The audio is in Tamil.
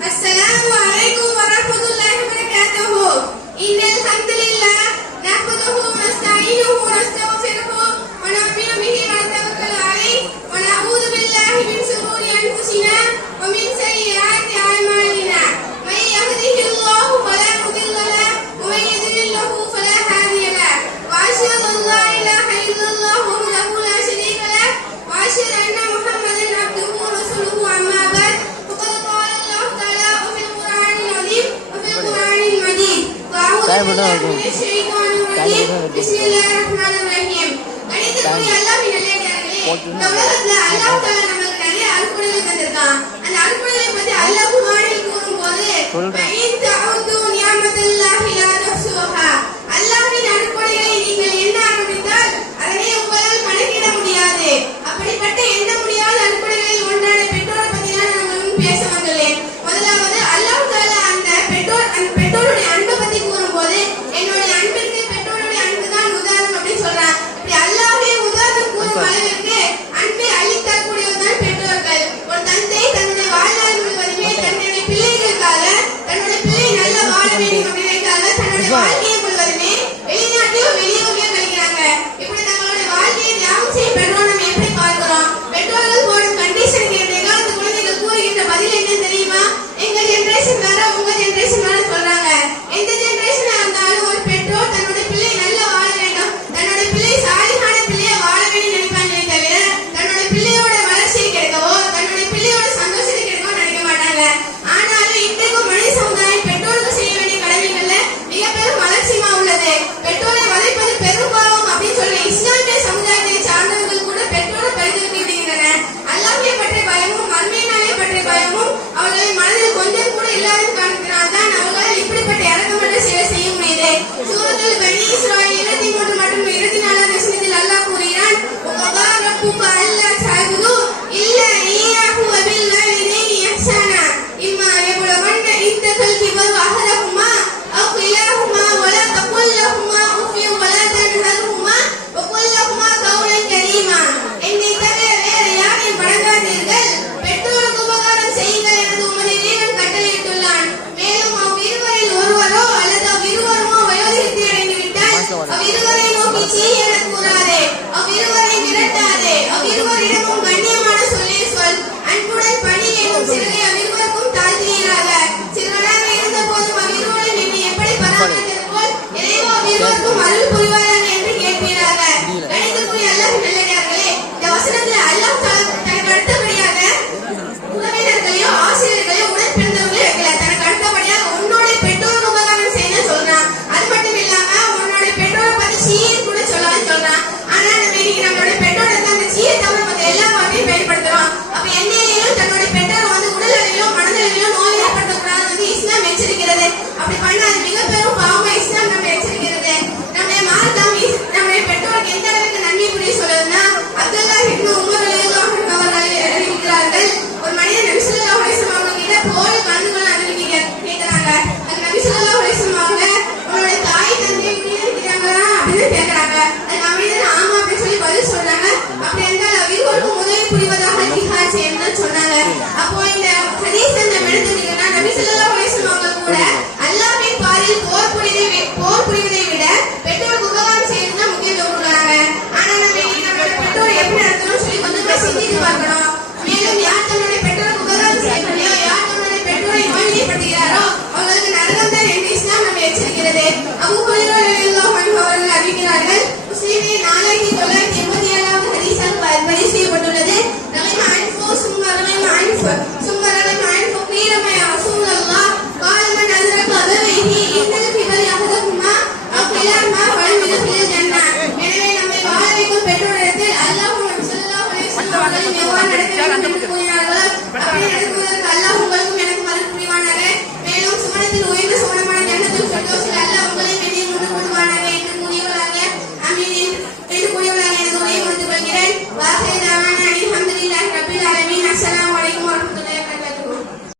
Assalamualaikum warahmatullahi wabarakatuh. Innal hamdalillah nahmaduhu wa nasta'inuhu wa nastaghfiruhu wa nu'minu bihi wa natawakkalu alayhi wa na'udzu billahi min shururi anfusina wa min sayyiati a'malina. Man yahdihillahu fala mudilla lahu wa man yudlilhu fala hadiya lahu. Wa asyhadu an la ilaha illallah wahdahu la syarika lahu wa asyhadu anna Muhammadan abduhu wa rasuluhu amma ba'd. Bismillahirrahmanirrahim. கணிதத்துக்குரிய அல்லாஹ்வின் நல்லடியார்களே, இந்த உலகத்துல அல்லாஹ் தஆலா நமக்கு நிறைய அருட்கொடைகளை தந்திருக்கான். அந்த அருட்கொடைகளை பத்தி அல்லாஹ் குர்ஆனில் கூறும்போது